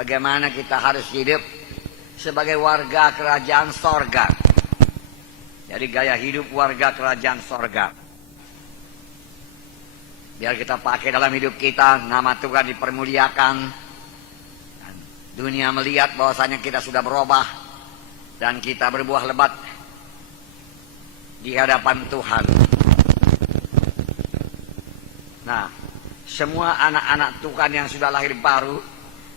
bagaimana kita harus hidup sebagai warga kerajaan sorga. Jadi gaya hidup warga kerajaan sorga. Biar kita pakai dalam hidup kita, nama Tuhan dipermuliakan. Dan dunia melihat bahwasanya kita sudah berubah dan kita berbuah lebat di hadapan Tuhan. Nah, semua anak-anak Tuhan yang sudah lahir baru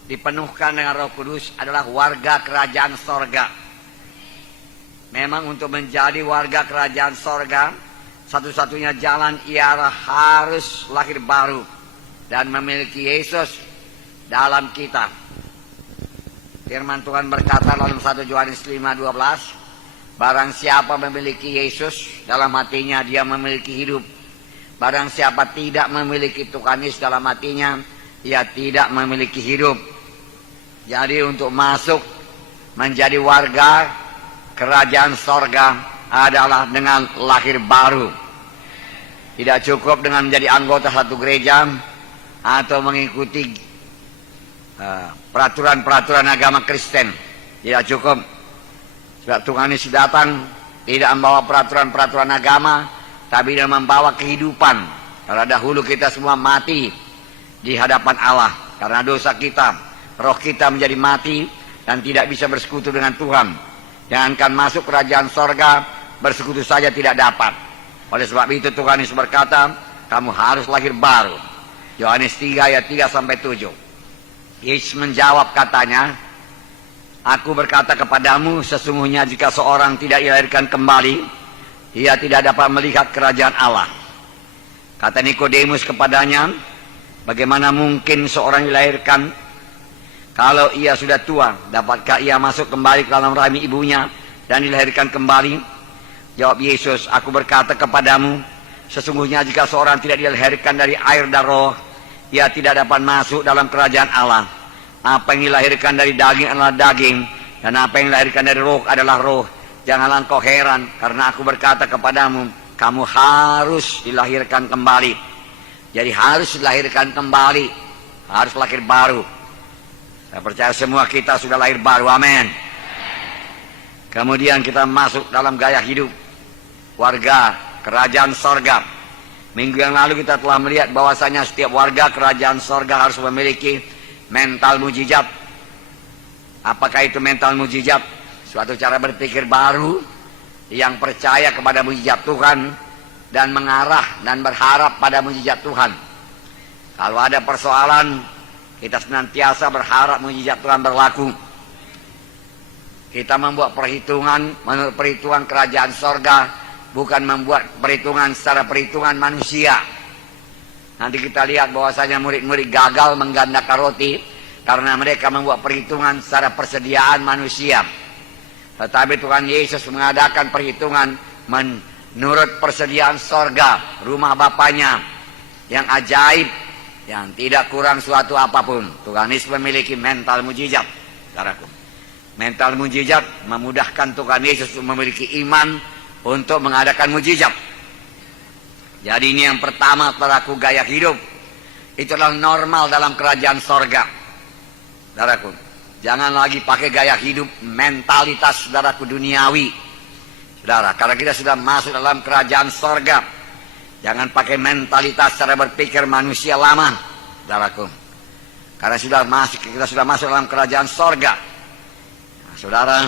dipenuhkan dengan Roh Kudus adalah warga kerajaan sorga. Memang untuk menjadi warga kerajaan sorga, satu-satunya jalan ialah harus lahir baru dan memiliki Yesus dalam kita. Firman Tuhan berkata dalam 1 Yohanes 5:12, barang siapa memiliki Yesus dalam hatinya, dia memiliki hidup. Barang siapa tidak memiliki Tuhan Yesus dalam hatinya, ia tidak memiliki hidup. Jadi untuk masuk menjadi warga kerajaan sorga adalah dengan lahir baru. Tidak cukup dengan menjadi anggota satu gereja atau mengikuti peraturan-peraturan agama Kristen. Tidak cukup. Sebab Tuhan Yesus datang tidak membawa peraturan-peraturan agama, tapi dia membawa kehidupan. Karena dahulu kita semua mati di hadapan Allah karena dosa kita. Roh kita menjadi mati dan tidak bisa bersekutu dengan Tuhan. Jangankan masuk kerajaan sorga, bersekutu saja tidak dapat. Oleh sebab itu Tuhan Yesus berkata, kamu harus lahir baru. Yohanes 3 ayat 3-7. Yesus menjawab katanya, aku berkata kepadamu, sesungguhnya jika seorang tidak dilahirkan kembali, ia tidak dapat melihat kerajaan Allah. Kata Nikodemus kepadanya, bagaimana mungkin seorang dilahirkan kalau ia sudah tua? Dapatkah ia masuk kembali ke dalam rahim ibunya dan dilahirkan kembali? Jawab Yesus, aku berkata kepadamu, sesungguhnya jika seorang tidak dilahirkan dari air dan roh, ia tidak dapat masuk dalam kerajaan Allah. Apa yang dilahirkan dari daging adalah daging, dan apa yang dilahirkan dari roh adalah roh. Janganlah engkau heran, karena aku berkata kepadamu, kamu harus dilahirkan kembali. Jadi harus dilahirkan kembali, harus lahir baru. Saya percaya semua kita sudah lahir baru, amin. Kemudian kita masuk dalam gaya hidup warga kerajaan sorga. Minggu yang lalu kita telah melihat bahwasanya setiap warga kerajaan sorga harus memiliki mental mujizat. Apakah itu mental mujizat? Suatu cara berpikir baru yang percaya kepada mujizat Tuhan dan mengarah dan berharap pada mujizat Tuhan. Kalau ada persoalan, kita senantiasa berharap mujizat Tuhan berlaku. Kita membuat perhitungan menurut perhitungan kerajaan sorga, bukan membuat perhitungan secara perhitungan manusia. Nanti kita lihat bahwasanya murid-murid gagal menggandakan roti karena mereka membuat perhitungan secara persediaan manusia. Tetapi Tuhan Yesus mengadakan perhitungan menurut persediaan sorga, rumah Bapaknya yang ajaib, yang tidak kurang suatu apapun. Tuhan Yesus memiliki mental mujizat, saudaraku. Mental mujizat memudahkan Tuhan Yesus memiliki iman untuk mengadakan mujizat. Jadi ini yang pertama, saudaraku, gaya hidup. Itulah normal dalam kerajaan sorga, saudaraku. Jangan lagi pakai gaya hidup mentalitas, saudaraku, duniawi. Saudara, karena kita sudah masuk dalam kerajaan sorga, jangan pakai mentalitas cara berpikir manusia lama, saudaraku. Karena kita sudah masuk dalam kerajaan sorga. Nah, saudara,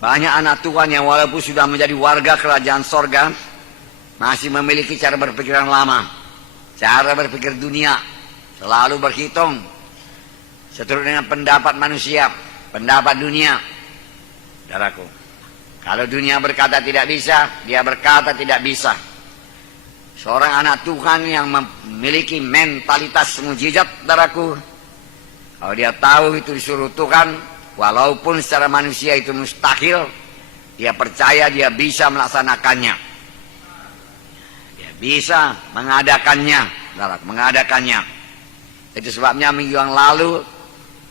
banyak anak Tuhan yang walaupun sudah menjadi warga kerajaan sorga, masih memiliki cara berpikir yang lama. Cara berpikir dunia, selalu berhitung seturut dengan pendapat manusia, pendapat dunia. Saudaraku, kalau dunia berkata tidak bisa, dia berkata tidak bisa. Seorang anak Tuhan yang memiliki mentalitas mujizat, saudaraku, kalau dia tahu itu disuruh Tuhan, walaupun secara manusia itu mustahil, dia percaya dia bisa melaksanakannya. Dia bisa mengadakannya, saudaraku, mengadakannya. Itu sebabnya minggu yang lalu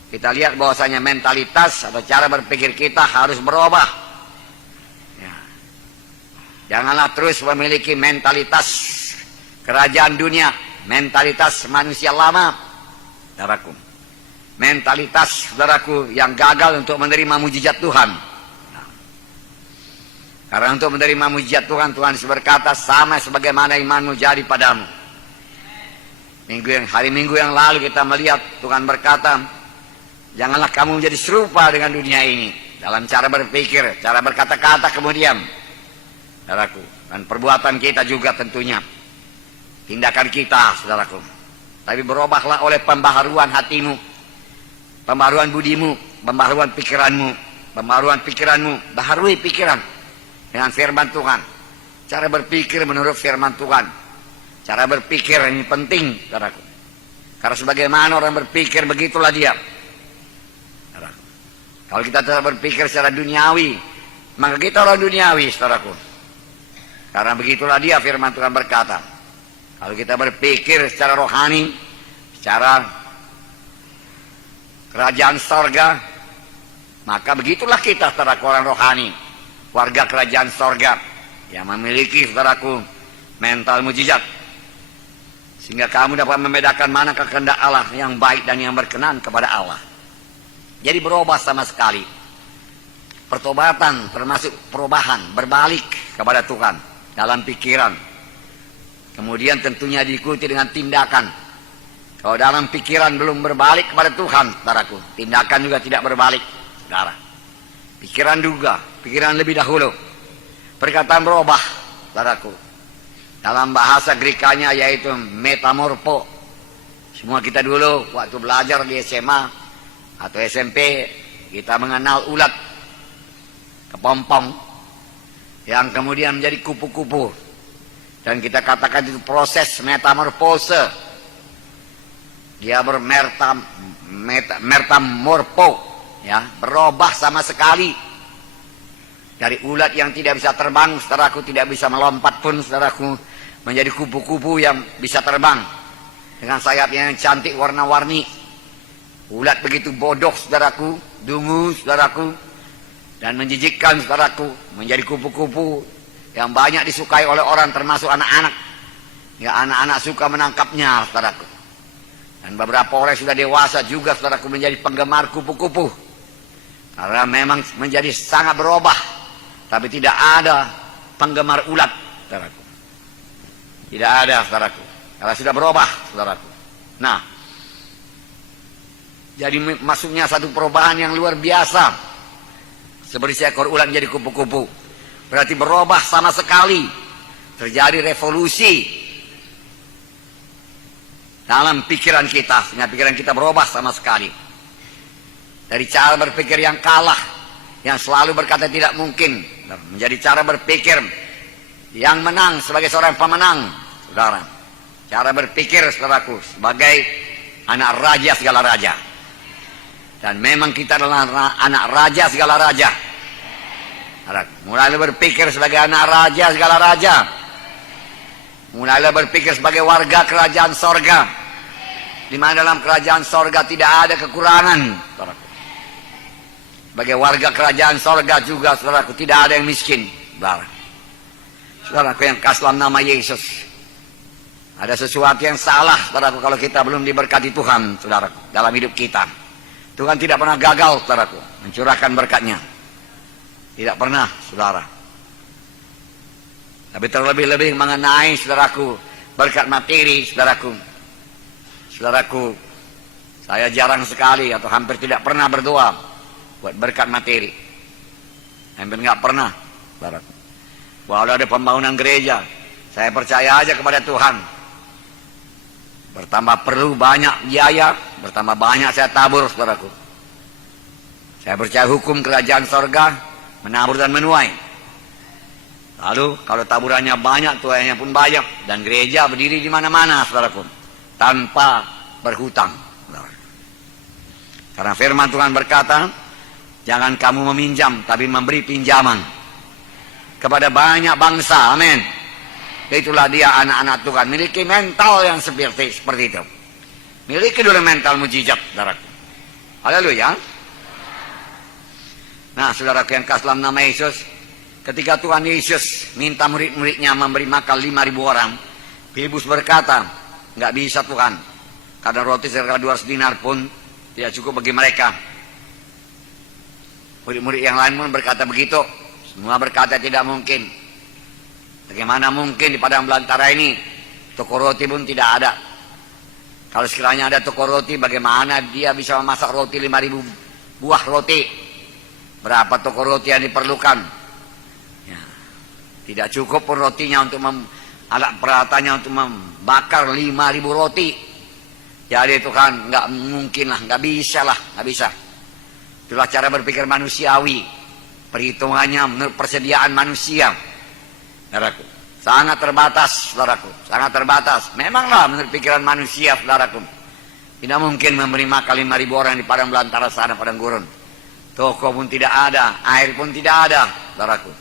kita lihat bahwasanya mentalitas atau cara berpikir kita harus berubah. Ya. Janganlah terus memiliki mentalitas kerajaan dunia, mentalitas manusia lama. saudaraku. Mentalitas, saudaraku, yang gagal untuk menerima mujizat Tuhan. Karena untuk menerima mujizat Tuhan, Tuhan berkata, sama sebagaimana imanmu jadi padamu. Hari Minggu yang lalu kita melihat Tuhan berkata, janganlah kamu menjadi serupa dengan dunia ini. Dalam cara berpikir, cara berkata-kata kemudian. Saudaraku, dan perbuatan kita juga tentunya. Tindakan kita, saudaraku. Tapi berubahlah oleh pembaharuan hatimu, pembaharuan budimu, pembaharuan pikiranmu, baharui pikiran dengan firman Tuhan. Cara berpikir menurut firman Tuhan. Cara berpikir ini penting, saudaraku. Karena sebagaimana orang berpikir, begitulah dia. Saudaraku. Kalau kita tidak berpikir secara duniawi, maka kita orang duniawi, saudaraku. Karena begitulah dia firman Tuhan berkata. Kalau kita berpikir secara rohani, secara kerajaan sorga, maka begitulah kita, saudaraku, orang rohani, warga kerajaan sorga yang memiliki, saudaraku, mental mujizat, sehingga kamu dapat membedakan mana kehendak Allah yang baik dan yang berkenan kepada Allah. Jadi berubah sama sekali. Pertobatan termasuk perubahan, berbalik kepada Tuhan dalam pikiran. Kemudian tentunya diikuti dengan tindakan. Kalau dalam pikiran belum berbalik kepada Tuhan, saudaraku, tindakan juga tidak berbalik, saudara. Pikiran juga, pikiran lebih dahulu. Perkataan berubah, saudaraku. Dalam bahasa Grekanya yaitu metamorpo. Semua kita dulu waktu belajar di SMA atau SMP, kita mengenal ulat kepompong yang kemudian menjadi kupu-kupu. Dan kita katakan itu proses metamorfose. Dia metamorfo, ya, berubah sama sekali. Dari ulat yang tidak bisa terbang, saudaraku, tidak bisa melompat pun, saudaraku, menjadi kupu-kupu yang bisa terbang dengan sayapnya yang cantik warna-warni. Ulat begitu bodoh, saudaraku, dungu, saudaraku, dan menjijikkan, saudaraku, menjadi kupu-kupu yang banyak disukai oleh orang, termasuk anak-anak. Ya, anak-anak suka menangkapnya, saudaraku. Dan beberapa orang sudah dewasa juga, saudaraku, menjadi penggemar kupu-kupu. Karena memang menjadi sangat berubah. Tapi tidak ada penggemar ulat, saudaraku. Tidak ada, saudaraku. Karena sudah berubah, saudaraku. Nah, jadi masuknya satu perubahan yang luar biasa. Seperti seekor ulat menjadi kupu-kupu. Berarti berubah sama sekali. Terjadi revolusi dalam pikiran kita, sehingga pikiran kita berubah sama sekali. Dari cara berpikir yang kalah, yang selalu berkata tidak mungkin, menjadi cara berpikir yang menang sebagai seorang pemenang, saudara. Cara berpikir, saudaraku, sebagai anak raja segala raja. Dan memang kita adalah anak raja segala raja. Mulailah berpikir sebagai anak raja segala raja. Mulailah berpikir sebagai warga kerajaan sorga, di mana dalam kerajaan sorga tidak ada kekurangan, saudaraku. Sebagai warga kerajaan sorga juga, saudaraku, tidak ada yang miskin, saudara. Saudaraku yang kasih dalam nama Yesus, ada sesuatu yang salah, saudaraku, kalau kita belum diberkati Tuhan, saudaraku, dalam hidup kita. Tuhan tidak pernah gagal, saudaraku, mencurahkan berkatnya. Tidak pernah, saudara. Tapi terlebih-lebih mengenai, saudaraku, berkat materi, saudaraku. Saudaraku, saya jarang sekali atau hampir tidak pernah berdoa buat berkat materi. Hampir nggak pernah, saudaraku. Walau ada pembangunan gereja, saya percaya aja kepada Tuhan. Bertambah perlu banyak biaya, bertambah banyak saya tabur, saudaraku. Saya percaya hukum kerajaan sorga, menabur dan menuai. Lalu kalau taburannya banyak, tuainya pun banyak, dan gereja berdiri di mana-mana, saudaraku, tanpa berhutang. Karena firman Tuhan berkata, jangan kamu meminjam, tapi memberi pinjaman kepada banyak bangsa. Amin. Itulah dia anak-anak Tuhan, miliki mental yang seperti itu. Miliki dulu mental mujizat, saudaraku. Haleluya. Nah, saudaraku yang kasih dalam nama Yesus, ketika Tuhan Yesus minta murid-muridnya memberi makan 5.000 orang, Filipus berkata, nggak bisa Tuhan. Karena roti seharga 200 dinar pun tidak cukup bagi mereka. Murid-murid yang lain pun berkata begitu. Semua berkata tidak mungkin. Bagaimana mungkin di padang belantara ini toko roti pun tidak ada. Kalau sekiranya ada toko roti, bagaimana dia bisa memasak roti 5.000 buah roti? Berapa toko roti yang diperlukan? Ya, tidak cukup pun rotinya untuk alat peralatannya untuk membakar 5.000 roti. Jadi itu kan nggak mungkin lah, nggak bisa lah, nggak bisa. Itulah cara berpikir manusiawi. Perhitungannya menurut persediaan manusia. Saudaraku, sangat terbatas, saudaraku, sangat terbatas. Memanglah menurut pikiran manusia, saudaraku. Tidak mungkin memberi makan 5.000 orang di padang belantara sana, padang gurun. Toko pun tidak ada, air pun tidak ada, saudaraku.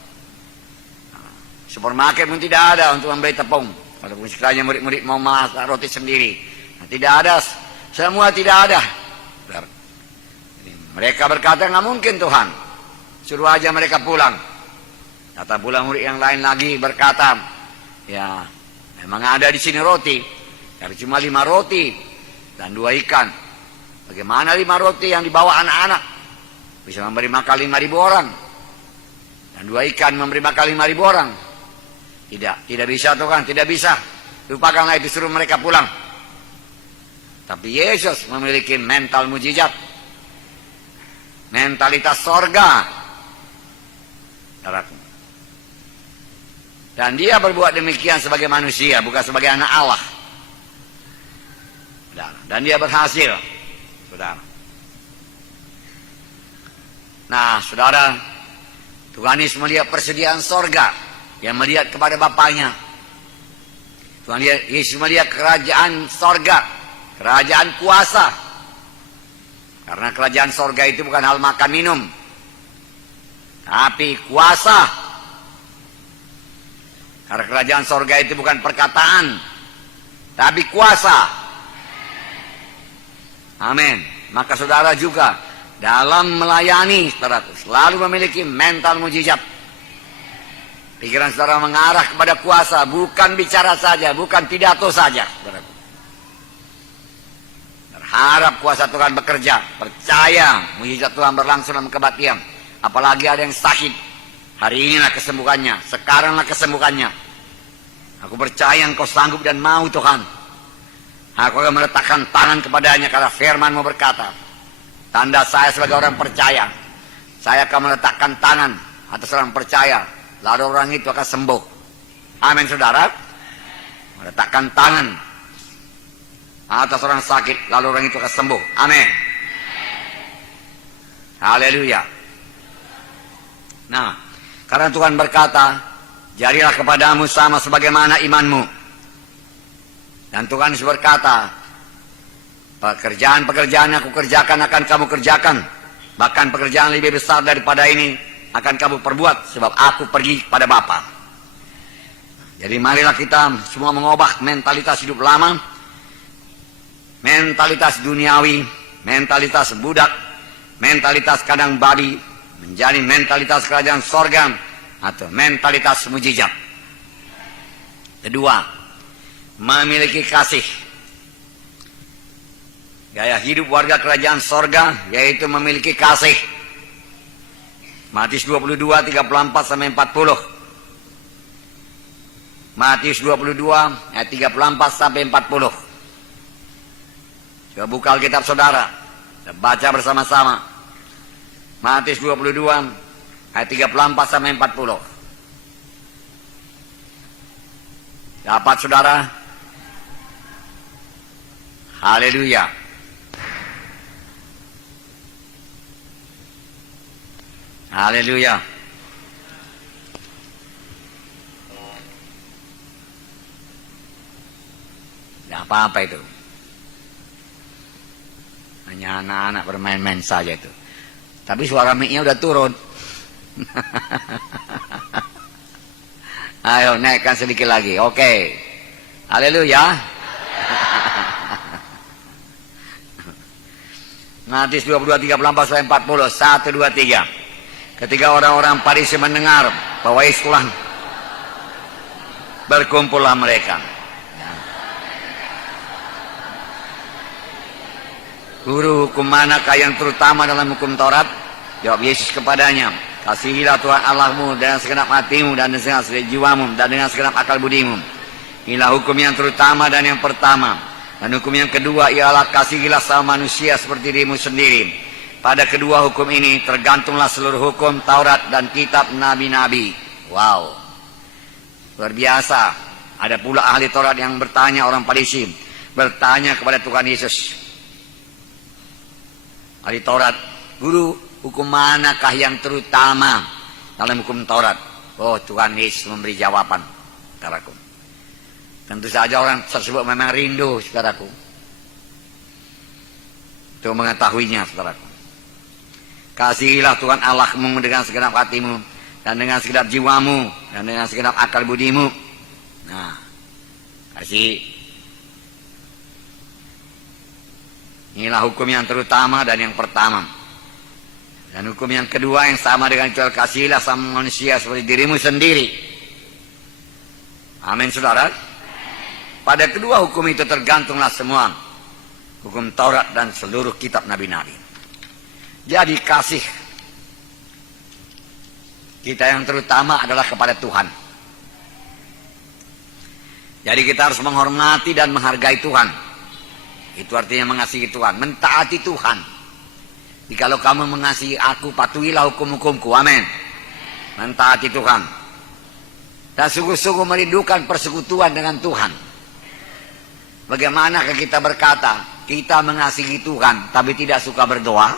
Supermarket pun tidak ada untuk membeli tepung. Walaupun sekiranya murid-murid mau masak roti sendiri. Tidak ada, semua tidak ada. Mereka berkata, nggak mungkin Tuhan, suruh aja mereka pulang. Kata pula murid yang lain lagi berkata, ya memang ada di sini roti, tapi cuma 5 roti dan 2 ikan. Bagaimana 5 roti yang dibawa anak-anak bisa memberi makan 5.000 orang, dan 2 ikan memberi makan 5.000 orang? Tidak bisa Tuhan, tidak bisa. Lupakanlah itu, suruh mereka pulang. Tapi Yesus memiliki mental mujizat, mentalitas sorga, dan dia berbuat demikian sebagai manusia, bukan sebagai anak Allah. Dan dia berhasil, saudara. Nah, saudara, Tuhan Yesus melihat persediaan sorga, yang melihat kepada Bapaknya. Tuhan Yesus melihat kerajaan sorga, kerajaan kuasa. Karena kerajaan sorga itu bukan hal makan minum, tapi kuasa. Karena kerajaan sorga itu bukan perkataan, tapi kuasa. Amin. Maka saudara juga dalam melayani, saudaraku, selalu memiliki mental mujizat. Pikiran saudara mengarah kepada kuasa, bukan bicara saja, bukan pidato saja, saudaraku. Harap kuasa Tuhan bekerja, percaya mujizat Tuhan berlangsung dalam kebaktian. Apalagi ada yang sakit, hari inilah kesembuhannya, sekaranglah kesembuhannya. Aku percaya Engkau sanggup dan mau Tuhan. Aku akan meletakkan tangan kepadanya karena firman-Mu berkata, tanda saya sebagai orang percaya, saya akan meletakkan tangan atas orang percaya, lalu orang itu akan sembuh. Amin, saudara. Meletakkan tangan atas orang sakit, lalu orang itu akan sembuh. Amin. Haleluya. Nah, karena Tuhan berkata, jadilah kepadamu sama sebagaimana imanmu. Dan Tuhan berkata, pekerjaan-pekerjaan yang aku kerjakan akan kamu kerjakan. Bahkan pekerjaan lebih besar daripada ini akan kamu perbuat, sebab aku pergi kepada Bapa. Jadi marilah kita semua mengubah mentalitas hidup lama, mentalitas duniawi, mentalitas budak, mentalitas kandang babi, menjadi mentalitas kerajaan sorga atau mentalitas mujizat. Kedua, memiliki kasih. Gaya hidup warga kerajaan sorga yaitu memiliki kasih. Matius 22, 34-40. Matius 22, ayat 34-40. Coba buka Alkitab saudara, dan baca bersama-sama. Matius 22, ayat 34-40. Dapat saudara? Haleluya. Haleluya. Tidak apa-apa itu. Hanya anak-anak bermain-main saja itu. Tapi suara mic-nya udah turun. Ayo naikkan sedikit lagi. Oke. Haleluya. Matius 22, 34-40. 1, 2, 3. Ketika orang-orang Farisi mendengar bahwa Yesus pulang, berkumpullah mereka. Guru, hukum manakah yang terutama dalam hukum Taurat? Jawab Yesus kepadanya, kasihilah Tuhan Allahmu dengan segenap hatimu dan dengan segenap jiwamu dan dengan segenap akal budimu. Inilah hukum yang terutama dan yang pertama. Dan hukum yang kedua ialah kasihilah sama manusia seperti dirimu sendiri. Pada kedua hukum ini tergantunglah seluruh hukum Taurat dan kitab nabi-nabi. Wow, luar biasa. Ada pula ahli Taurat yang bertanya, orang Farisi bertanya kepada Tuhan Yesus. Ahli Taurat, Guru, hukum manakah yang terutama dalam hukum Taurat? Oh, Tuhan Yesus memberi jawaban, saudaraku. Tentu saja orang tersebut memang rindu, saudaraku, untuk mengetahuinya, saudaraku. Kasihilah Tuhan Allahmu dengan segenap hatimu dan dengan segenap jiwamu dan dengan segenap akal budimu. Nah, kasih. Inilah hukum yang terutama dan yang pertama. Dan hukum yang kedua yang sama dengan jual kasihilah sama manusia seperti dirimu sendiri. Amin, saudara. Pada kedua hukum itu tergantunglah semua hukum Taurat dan seluruh kitab nabi-nabi. Jadi kasih kita yang terutama adalah kepada Tuhan. Jadi kita harus menghormati dan menghargai Tuhan. Itu artinya mengasihi Tuhan, mentaati Tuhan. Jikalau kamu mengasihi aku, patuhilah hukum-hukumku. Amin. Mentaati Tuhan. Dan sungguh-sungguh merindukan persekutuan dengan Tuhan. Bagaimanakah kita berkata, kita mengasihi Tuhan, tapi tidak suka berdoa?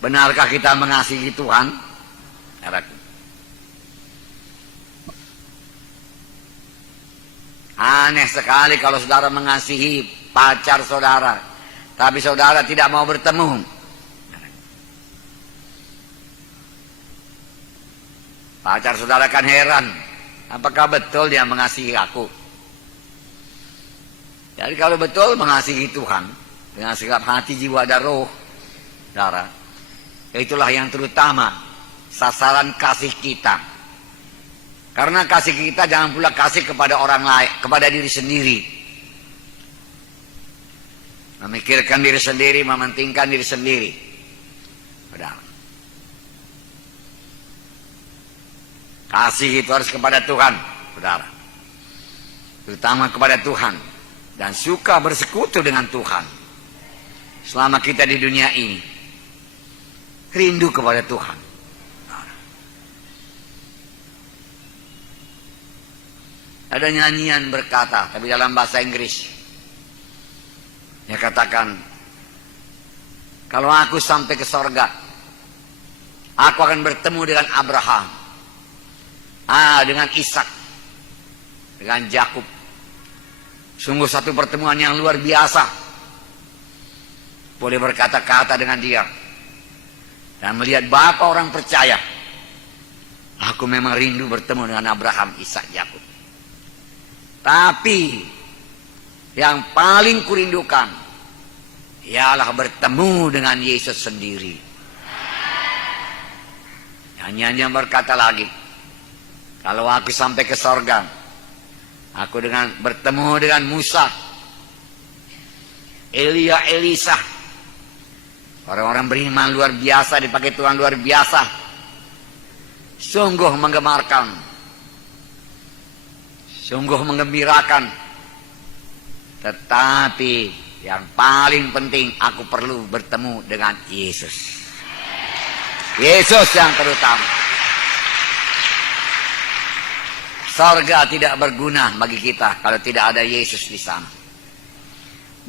Benarkah kita mengasihi Tuhan? Aneh sekali kalau saudara mengasihi pacar saudara, tapi saudara tidak mau bertemu. Pacar saudara kan heran, apakah betul dia mengasihi aku? Jadi kalau betul mengasihi Tuhan dengan segenap hati, jiwa, dan roh, saudara, itulah yang terutama, sasaran kasih kita. Karena kasih kita jangan pula kasih kepada orang lain, kepada diri sendiri. Memikirkan diri sendiri, mementingkan diri sendiri. Padahal kasih itu harus kepada Tuhan, saudara. Terutama kepada Tuhan. Dan suka bersekutu dengan Tuhan. Selama kita di dunia ini, rindu kepada Tuhan. Ada nyanyian berkata, tapi dalam bahasa Inggris. Dia katakan, kalau aku sampai ke sorga, aku akan bertemu dengan Abraham, dengan Ishak, dengan Yakub. Sungguh satu pertemuan yang luar biasa. Boleh berkata-kata dengan dia. Dan melihat Bapa orang percaya. Aku memang rindu bertemu dengan Abraham, Ishak, Yakub. Tapi yang paling kurindukan ialah bertemu dengan Yesus sendiri. Nyanyian berkata lagi, kalau aku sampai ke sorga, aku bertemu dengan Musa, Elia, Elisa, orang-orang beriman luar biasa, dipakai Tuhan luar biasa, sungguh menggemarkan, sungguh menggembirakan. Tetapi yang paling penting, aku perlu bertemu dengan Yesus. Yesus yang terutama. Sorga tidak berguna bagi kita kalau tidak ada Yesus di sana.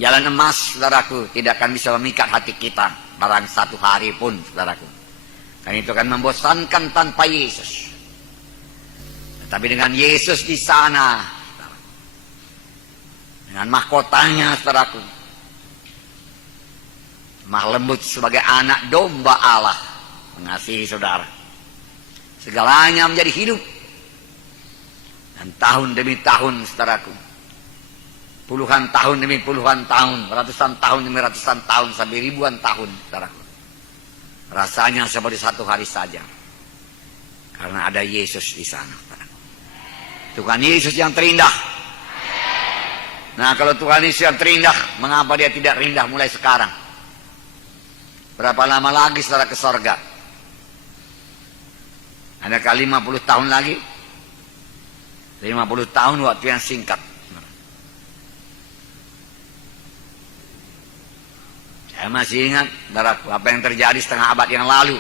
Jalan emas, saudaraku, tidak akan bisa memikat hati kita barang satu hari pun, saudaraku. Dan itu akan membosankan tanpa Yesus. Tapi dengan Yesus di sana, dengan mahkotanya, saudaraku, lemah lembut sebagai anak domba Allah, mengasihi saudara, segalanya menjadi hidup. Dan tahun demi tahun, saudaraku, puluhan tahun demi puluhan tahun, ratusan tahun demi ratusan tahun, sampai ribuan tahun, saudaraku, rasanya seperti satu hari saja, karena ada Yesus di sana, saudaraku. Tuhan Yesus yang terindah, Nah, kalau Tuhan Yesus yang terindah, mengapa dia tidak rindah mulai sekarang? Berapa lama lagi saudara ke sorga? Adakah 50 tahun lagi? 50 tahun waktu yang singkat. Saya masih ingat, saudaraku, apa yang terjadi setengah abad yang lalu.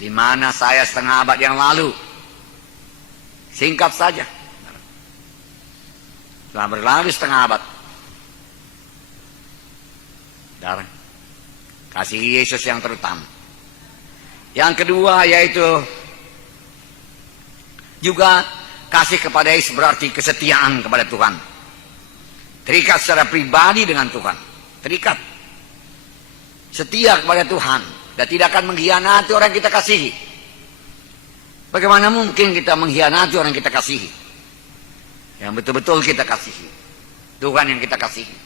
Di mana saya setengah abad yang lalu. Singkat saja. Telah berlalu setengah abad. Saudara, kasih Yesus yang terutama. Yang kedua yaitu juga kasih kepada Yesus berarti kesetiaan kepada Tuhan. Terikat secara pribadi dengan Tuhan. Terikat. Setia kepada Tuhan. Dan tidak akan mengkhianati orang yang kita kasihi. Bagaimana mungkin kita mengkhianati orang yang kita kasihi? Yang betul-betul kita kasihi. Tuhan yang kita kasihi.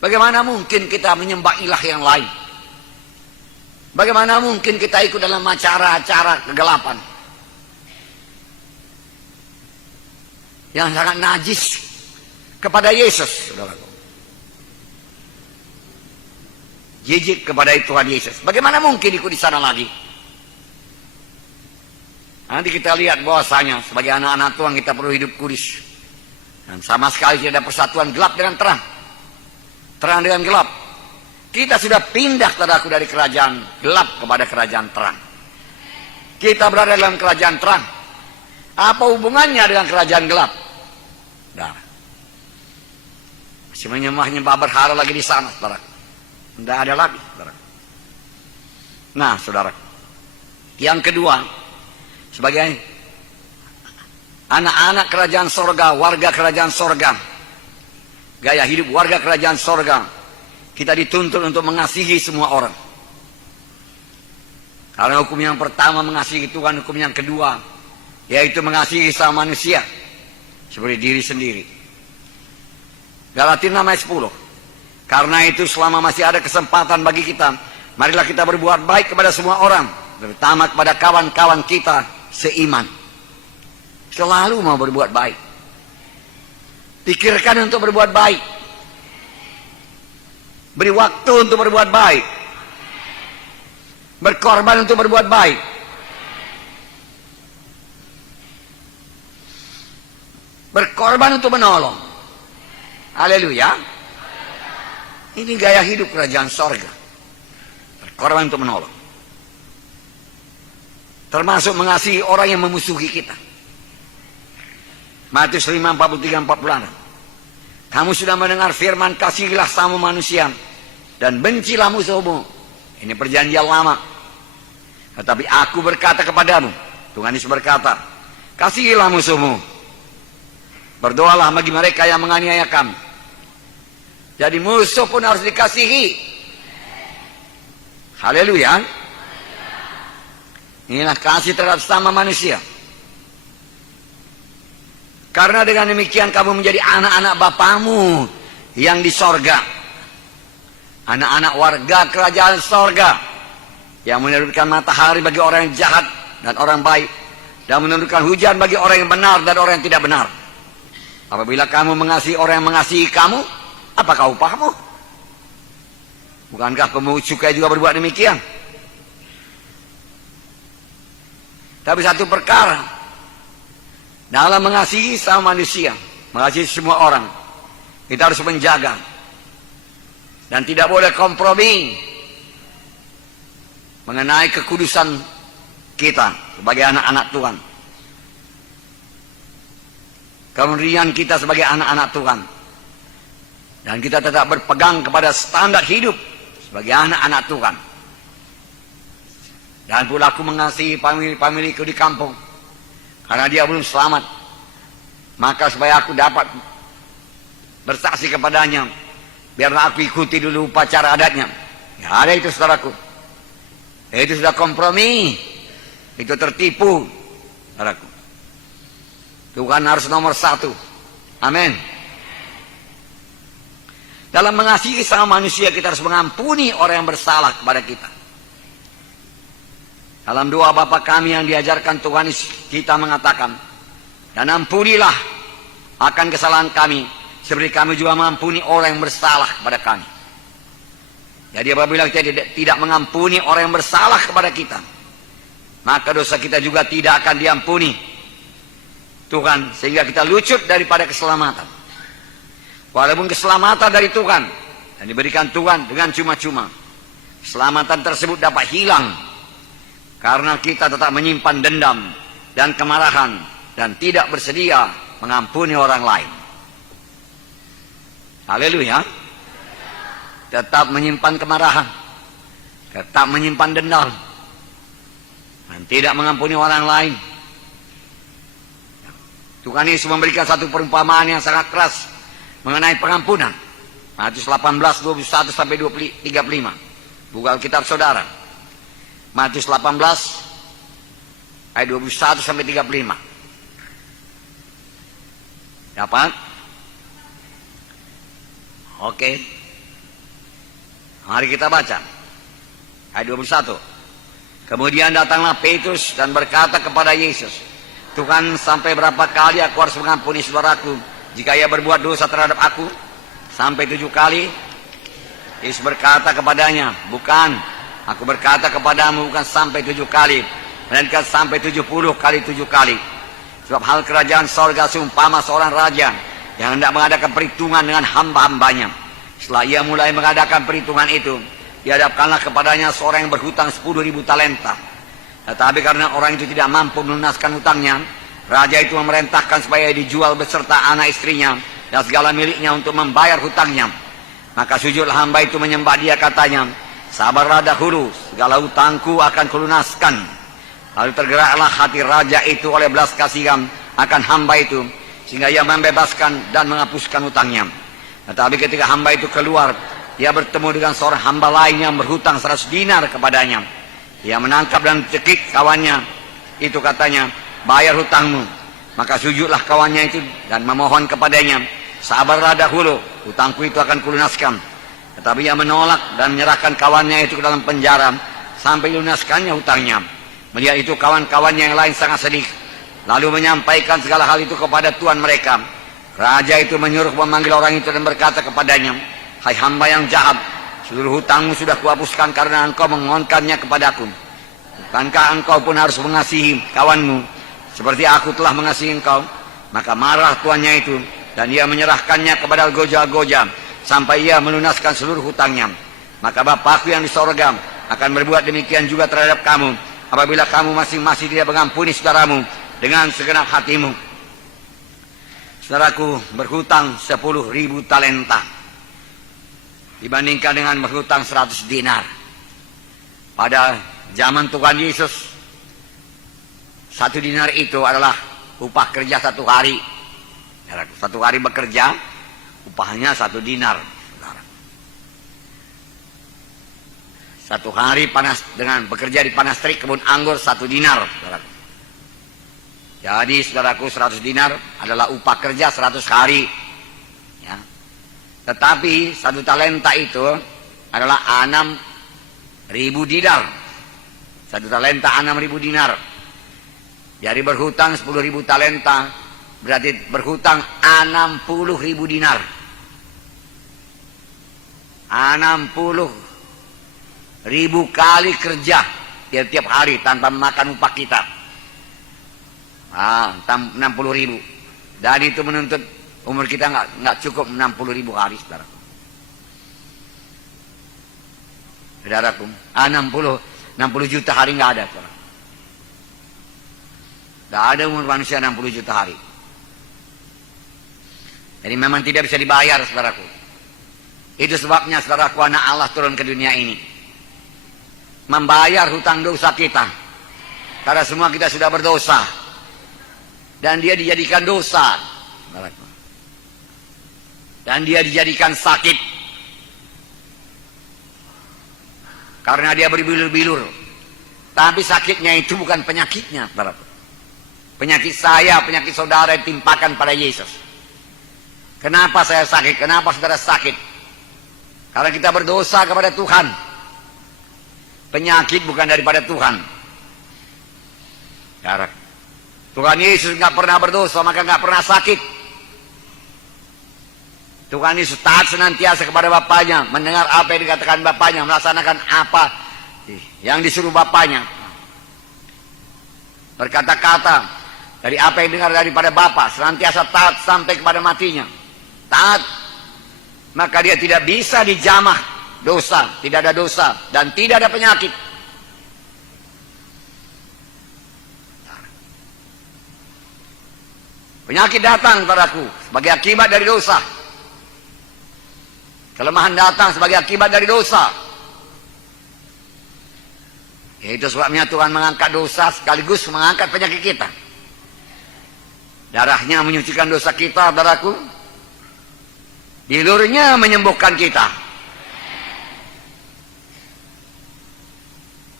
Bagaimana mungkin kita menyembah ilah yang lain? Bagaimana mungkin kita ikut dalam acara-acara kegelapan yang sangat najis kepada Yesus, saudaraku? Jijik kepada Tuhan Yesus. Bagaimana mungkin ikut di sana lagi? Nanti kita lihat bahwasanya sebagai anak-anak Tuhan kita perlu hidup kudus. Dan sama sekali tidak ada persatuan gelap dengan terang. Terang dengan gelap. Kita sudah pindah, saudaraku, dari kerajaan gelap kepada kerajaan terang. Kita berada dalam kerajaan terang. Apa hubungannya dengan kerajaan gelap? Nah, masih menyembah berhala lagi di sana, saudaraku. Tidak ada lagi, saudaraku. Nah, saudaraku, yang kedua, sebagai anak-anak kerajaan sorga, warga kerajaan sorga, gaya hidup warga kerajaan sorga, kita dituntut untuk mengasihi semua orang. Karena hukum yang pertama mengasihi Tuhan, hukum yang kedua yaitu mengasihi sama manusia seperti diri sendiri. Galatia 6 ayat 10. Karena itu selama masih ada kesempatan bagi kita, marilah kita berbuat baik kepada semua orang, terutama kepada kawan-kawan kita seiman. Selalu mau berbuat baik. Pikirkan untuk berbuat baik. Beri waktu untuk berbuat baik. Berkorban untuk berbuat baik. Berkorban untuk menolong. Haleluya. Ini gaya hidup kerajaan sorga. Berkorban untuk menolong. Termasuk mengasihi orang yang memusuhi kita. Matius 5, 43, 46. Kamu sudah mendengar firman, kasihilah sama manusia dan bencilah musuhmu. Ini perjanjian lama. Tetapi aku berkata kepadamu, Tuhan Yesus berkata, kasihilah musuhmu. Berdoalah bagi mereka yang menganiaya kamu. Jadi musuh pun harus dikasihi. Haleluya. Inilah kasih terhadap sama manusia. Karena dengan demikian kamu menjadi anak-anak Bapamu yang di sorga. Anak-anak warga kerajaan sorga. Yang menerbitkan matahari bagi orang yang jahat dan orang baik. Dan menurunkan hujan bagi orang yang benar dan orang yang tidak benar. Apabila kamu mengasihi orang yang mengasihi kamu, apakah upahmu? Bukankah pemungut cukai juga berbuat demikian? Tapi satu perkara, dalam mengasihi sama manusia, mengasihi semua orang, kita harus menjaga dan tidak boleh kompromi mengenai kekudusan kita sebagai anak-anak Tuhan. Kemudian kita sebagai anak-anak Tuhan, dan kita tetap berpegang kepada standar hidup sebagai anak-anak Tuhan. Dan pula aku mengasihi family-familyku di kampung, karena dia belum selamat. Maka supaya aku dapat bersaksi kepadanya, biarlah aku ikuti dulu upacara adatnya. Ya ada itu, saudaraku. Itu sudah kompromi. Itu tertipu, saudaraku. Tuhan harus nomor satu. Amin. Dalam mengasihi sama manusia, kita harus mengampuni orang yang bersalah kepada kita. Dalam doa Bapa kami yang diajarkan Tuhan, kita mengatakan, dan ampunilah akan kesalahan kami, seperti kami juga mengampuni orang yang bersalah kepada kami. Jadi apabila kita tidak mengampuni orang yang bersalah kepada kita, maka dosa kita juga tidak akan diampuni Tuhan, sehingga kita lucut daripada keselamatan. Walaupun keselamatan dari Tuhan dan diberikan Tuhan dengan cuma-cuma, keselamatan tersebut dapat hilang karena kita tetap menyimpan dendam dan kemarahan dan tidak bersedia mengampuni orang lain. Haleluya. Tetap menyimpan kemarahan, tetap menyimpan dendam, dan tidak mengampuni orang lain. Tuhan Yesus memberikan satu perumpamaan yang sangat keras mengenai pengampunan. Matius 18, 21 sampai 35. Buka Alkitab saudara. Matius 18 ayat 21 sampai 35. Dapat? Oke. Mari kita baca. Ayat 21. Kemudian datanglah Petrus dan berkata kepada Yesus, Tuhan, sampai berapa kali aku harus mengampuni saudaraku jika ia berbuat dosa terhadap aku? Sampai 7 kali? Yesus berkata kepadanya, bukan, aku berkata kepadamu bukan sampai 7 kali, melainkan sampai 70 kali 7 kali. Sebab hal kerajaan sorga seumpama seorang raja yang hendak mengadakan perhitungan dengan hamba-hambanya. Setelah ia mulai mengadakan perhitungan itu, dihadapkanlah kepadanya seorang yang berhutang 10.000 talenta. Tetapi karena orang itu tidak mampu melunaskan hutangnya, raja itu memerintahkan supaya dijual beserta anak istrinya dan segala miliknya untuk membayar hutangnya. Maka sujudlah hamba itu menyembah dia, katanya, sabarlah dahulu, segala hutangku akan kulunaskan. Lalu tergeraklah hati raja itu oleh belas kasihan akan hamba itu, sehingga ia membebaskan dan menghapuskan hutangnya. Tetapi ketika hamba itu keluar, dia bertemu dengan seorang hamba lain yang berhutang 100 dinar kepadanya. Ia menangkap dan cekik kawannya itu, katanya, bayar hutangmu. Maka sujudlah kawannya itu dan memohon kepadanya, sabarlah dahulu, hutangku itu akan kulunaskan. Tetapi ia menolak dan menyerahkan kawannya itu ke dalam penjara sampai lunaskannya hutangnya. Melihat itu kawan-kawannya yang lain sangat sedih, lalu menyampaikan segala hal itu kepada tuan mereka. Raja itu menyuruh memanggil orang itu dan berkata kepadanya, hai hamba yang jahat, seluruh hutangmu sudah kuhapuskan karena engkau mengohonkannya kepadaku. Bukankah engkau pun harus mengasihi kawanmu seperti aku telah mengasihi engkau? Maka marah tuannya itu, dan ia menyerahkannya kepada algojo-algojo sampai ia melunaskan seluruh hutangnya. Maka Bapakku yang di sorga akan berbuat demikian juga terhadap kamu, apabila kamu masing-masing tidak mengampuni saudaramu dengan segenap hatimu. Saudaraku, berhutang 10.000 talenta dibandingkan dengan berhutang 100 dinar. Pada zaman Tuhan Yesus, 1 dinar itu adalah upah kerja 1 hari. 1 hari bekerja, upahnya 1 dinar. 1 hari panas dengan bekerja di panas terik kebun anggur 1 dinar. Jadi saudaraku, 100 dinar adalah upah kerja 100 hari. Ya. Tetapi 1 talenta itu adalah 6.000 dinar. 1 talenta 6.000 dinar. Jadi berhutang 10.000 talenta berarti berhutang 60.000 dinar. 60.000 kali kerja tiap hari tanpa makan upah kita. 60.000. Dan itu menuntut umur kita nggak cukup 60.000 hari, saudara. Saudaraku, 60 juta hari nggak ada, saudara. Nggak ada umur manusia 60 juta hari. Jadi memang tidak bisa dibayar, saudaraku. Itu sebabnya, saudaraku, anak Allah turun ke dunia ini membayar hutang dosa kita, karena semua kita sudah berdosa. Dan dia dijadikan dosa, dan dia dijadikan sakit karena dia berbilur-bilur. Tapi sakitnya itu bukan penyakitnya, penyakit saya, penyakit saudara ditimpakan pada Yesus. Kenapa saya sakit? Kenapa saudara sakit? Karena kita berdosa kepada Tuhan. Penyakit bukan daripada Tuhan. Tuhan Yesus nggak pernah berdosa, maka nggak pernah sakit. Tuhan Yesus taat senantiasa kepada Bapaknya, mendengar apa yang dikatakan Bapaknya, melaksanakan apa yang disuruh Bapaknya. Berkata-kata dari apa yang dengar daripada Bapa, senantiasa taat sampai kepada matinya. Taat, maka dia tidak bisa dijamah dosa, tidak ada dosa dan tidak ada penyakit. Penyakit datang padaku sebagai akibat dari dosa. Kelemahan datang sebagai akibat dari dosa. Itu sebabnya Tuhan mengangkat dosa sekaligus mengangkat penyakit kita. Darahnya menyucikan dosa kita, saudaraku. Dilurnya menyembuhkan kita.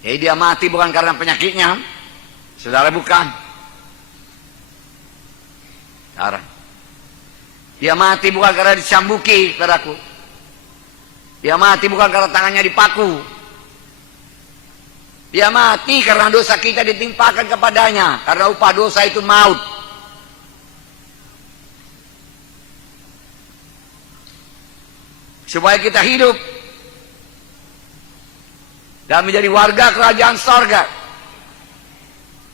Jadi dia mati bukan karena penyakitnya, saudara, bukan. Saudara, dia mati bukan karena dicambuki, saudaraku. Dia mati bukan karena tangannya dipaku. Dia mati karena dosa kita ditimpakan kepadanya. Karena upah dosa itu maut. Supaya kita hidup dan menjadi warga kerajaan sorga.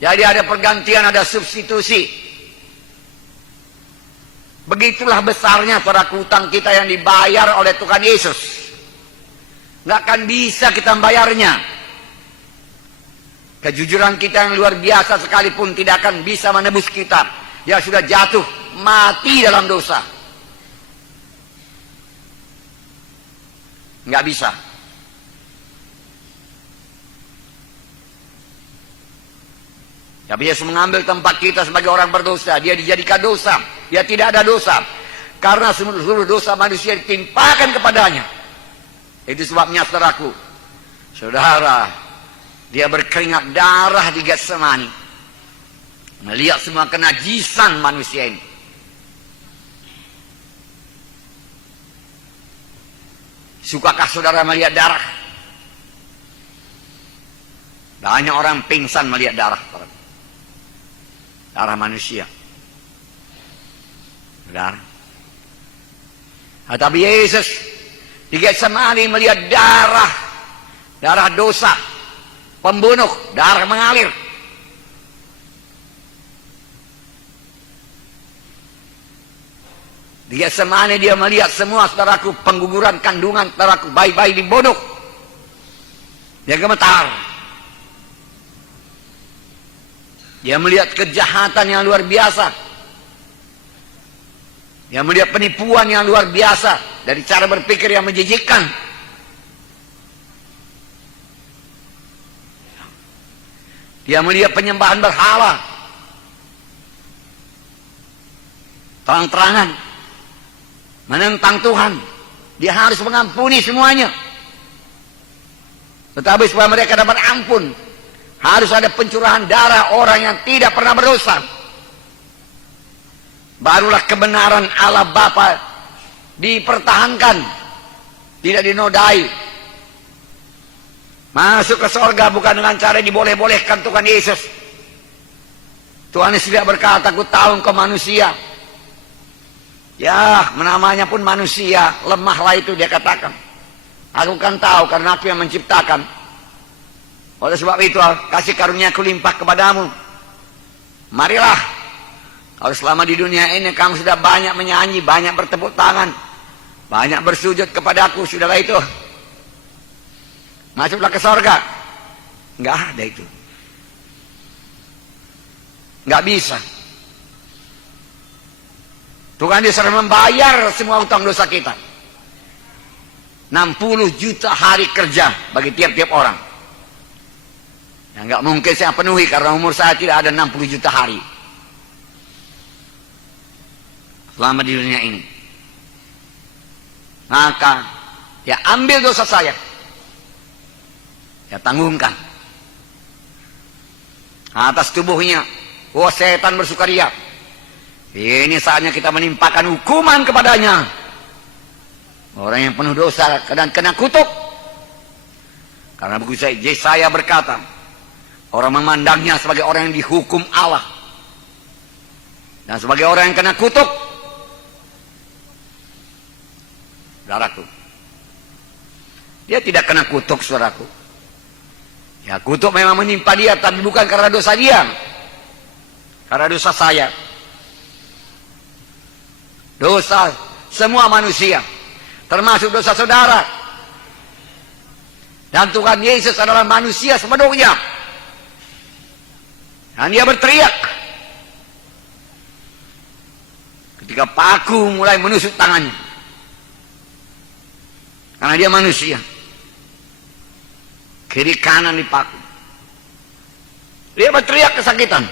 Jadi ada pergantian, ada substitusi. Begitulah besarnya para hutang kita yang dibayar oleh Tuhan Yesus. Nggak akan bisa kita membayarnya. Kejujuran kita yang luar biasa sekalipun tidak akan bisa menebus kita yang sudah jatuh mati dalam dosa. Nggak bisa. Tapi Yesus mengambil tempat kita sebagai orang berdosa. Dia dijadikan dosa. Dia tidak ada dosa. Karena seluruh dosa manusia ditimpakan kepadanya. Itu sebabnya, saudaraku, saudara, dia berkeringat darah di Getsemani. Melihat semua kenajisan manusia ini. Sukakah saudara melihat darah? Banyak orang pingsan melihat darah. Darah manusia. Darah. Tapi Yesus di Getsemani melihat darah. Darah dosa. Pembunuh. Darah mengalir. Di Getsemani dia melihat semua, saudaraku, pengguguran kandungan, saudaraku, bayi-bayi dibunuh. Dia gemetar. Dia melihat kejahatan yang luar biasa. Dia melihat penipuan yang luar biasa dari cara berpikir yang menjijikkan. Dia melihat penyembahan berhala. Terang-terangan menentang Tuhan. Dia harus mengampuni semuanya. Tetapi supaya mereka dapat ampun, harus ada pencurahan darah orang yang tidak pernah berdosa. Barulah kebenaran Allah Bapa dipertahankan, tidak dinodai. Masuk ke sorga bukan dengan cara diboleh-bolehkan Tuhan Yesus. Tuhan Yesus tidak berkata, aku tahu engkau manusia. Ya, namanya pun manusia, lemahlah itu dia katakan. Aku kan tahu karena aku yang menciptakan. Oleh sebab itu, kasih karunia-Ku limpah kepadamu. Marilah, kalau selama di dunia ini kamu sudah banyak menyanyi, banyak bertepuk tangan, banyak bersujud kepadaku, sudahlah itu. Masuklah ke sorga. Enggak ada itu. Enggak bisa. Tuhan Yesus membayar semua utang dosa kita. 60 juta hari kerja bagi tiap-tiap orang. Yang enggak mungkin saya penuhi karena umur saya tidak ada 60 juta hari selama di dunia ini. Maka ya ambil dosa saya, ya tanggungkan atas tubuhnya. Wah, setan bersukaria. Ini saatnya kita menimpakan hukuman kepadanya. Orang yang penuh dosa dan kena kutuk. Karena buku Yesaya berkata, orang memandangnya sebagai orang yang dihukum Allah. Dan sebagai orang yang kena kutuk. saudaraku. Dia tidak kena kutuk, saudaraku. Ya, kutuk memang menimpa dia, tapi bukan karena dosa dia, karena dosa saya, dosa semua manusia, termasuk dosa saudara. Dan Tuhan Yesus adalah manusia sepenuhnya. Dan dia berteriak ketika paku mulai menusuk tangannya, karena dia manusia. Kiri kanan dipaku, dia berteriak kesakitan.